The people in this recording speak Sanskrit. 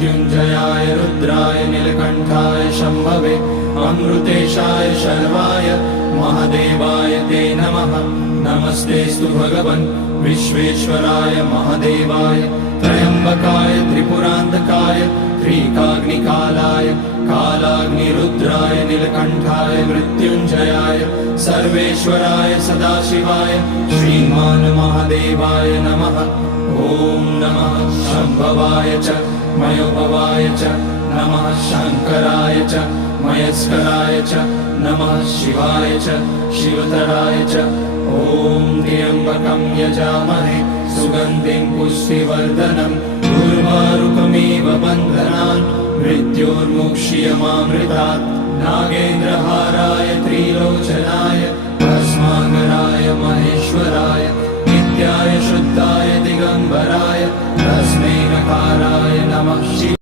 मृत्युञ्जयाय रुद्राय नीलकण्ठाय शम्भवे अमृतेशाय शर्वाय महादेवाय ते नमः। नमस्तेऽस्तु भगवन् विश्वेश्वराय महादेवाय त्र्यम्बकाय त्रिपुरान्तकाय त्रिकाग्निकालाय कालाग्निरुद्राय नीलकण्ठाय मृत्युञ्जयाय सर्वेश्वराय सदाशिवाय श्रीमान् महादेवाय नमः। ॐ नमः शम्भवाय च मयोभवाय च नमः शङ्कराय च मयस्कराय च नमः शिवाय च शिवतराय च। ॐ त्र्यम्बकं यजामहे सुगन्धिं पुष्टिवर्धनम् उर्वारुकमिव बन्धनान् मृत्योर्मुक्ष्यमामृतात्। नागेन्द्रहाराय त्रिलोचनाय भस्माकराय महेश्वराय नित्याय शुद्धाय दिगम्बराय तस्मै नकाराय नमः।